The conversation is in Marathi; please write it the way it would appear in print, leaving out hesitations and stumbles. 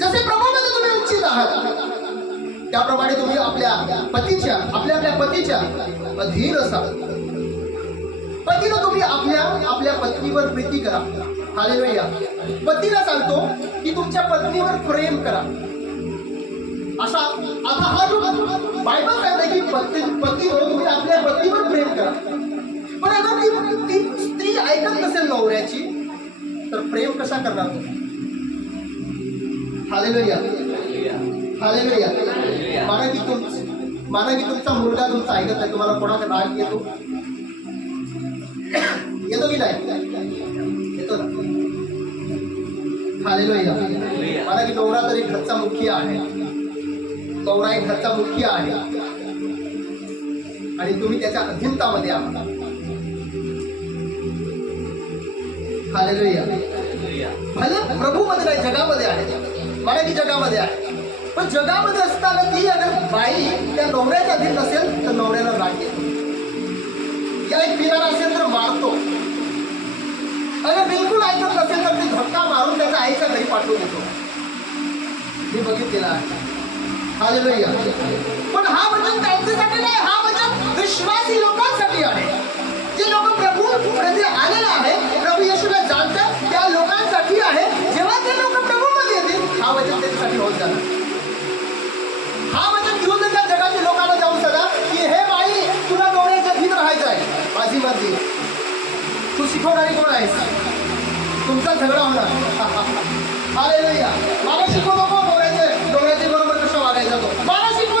जसे प्रभूमध्ये तुम्ही उचित आहात त्याप्रमाणे तुम्ही आपल्या पतीच्या अधीन असाल. पतीला तुम्ही आपल्या पत्नीवर प्रीती करा. हालेलुया. पतीला सांगतो की तुमच्या पत्नीवर प्रेम करा. असा आता हा जो बायबल सांगते की पती हो तुम्ही आपल्या पत्नीवर प्रेम करा. पण अगर ती स्त्री ऐकत नसेल नवऱ्याची तर प्रेम कसा करणार तुम्ही? हालेलुया. हालेलुया. माना की तुमचा मुलगा तुमचा ऐकत नाही, तुम्हाला कोणाचा राग येतो की नाही? येतो ना. हालेलुया. माना की नवरा तरी घरचा मुख्य आहे, नवरा एक घरचा मुख्य आहे आणि तुम्ही त्याच्या अधीनतामध्ये आहात. हालेलुया. भले प्रभूमध्ये नाही जगामध्ये आहे, माना की जगामध्ये आहे, पण जगामध्ये असताना ती अगर बाई त्या नवऱ्याच्या अधीन नसेल तर नवऱ्याला राग येतो. या एक पिणारा असेल तर मारतो, अगर बिलकुल ऐकत नसेल तर ती धक्का मारून त्याच्या आईच्या घरी पाठवून देतो. मी बघितलेला आहे. हालेलुया. पण हा वचन त्यांच्यासाठी नाही, हा वचन विश्वासी लोकांसाठी आहे. जे लोक प्रभूमध्ये आलेले आहे, प्रभू येशूला जाणतात त्या लोकांसाठी आहे. जेव्हा ते लोक प्रभूमध्ये येतील हा वचन त्यांच्यासाठी होत जाणार. हा वचन घेऊन त्या जगातील लोकांना जाऊन सदा की हे बाई तुला नवऱ्याच्या अधीन राहायचं आहे, माझी मर्जी. तू शिकवणारी कोण आहेस? तुमचा झगडा होणार. हालेलुया. मला शिकवू नको नवऱ्याचे बरोबर कसं वागायचं. मला शिकवू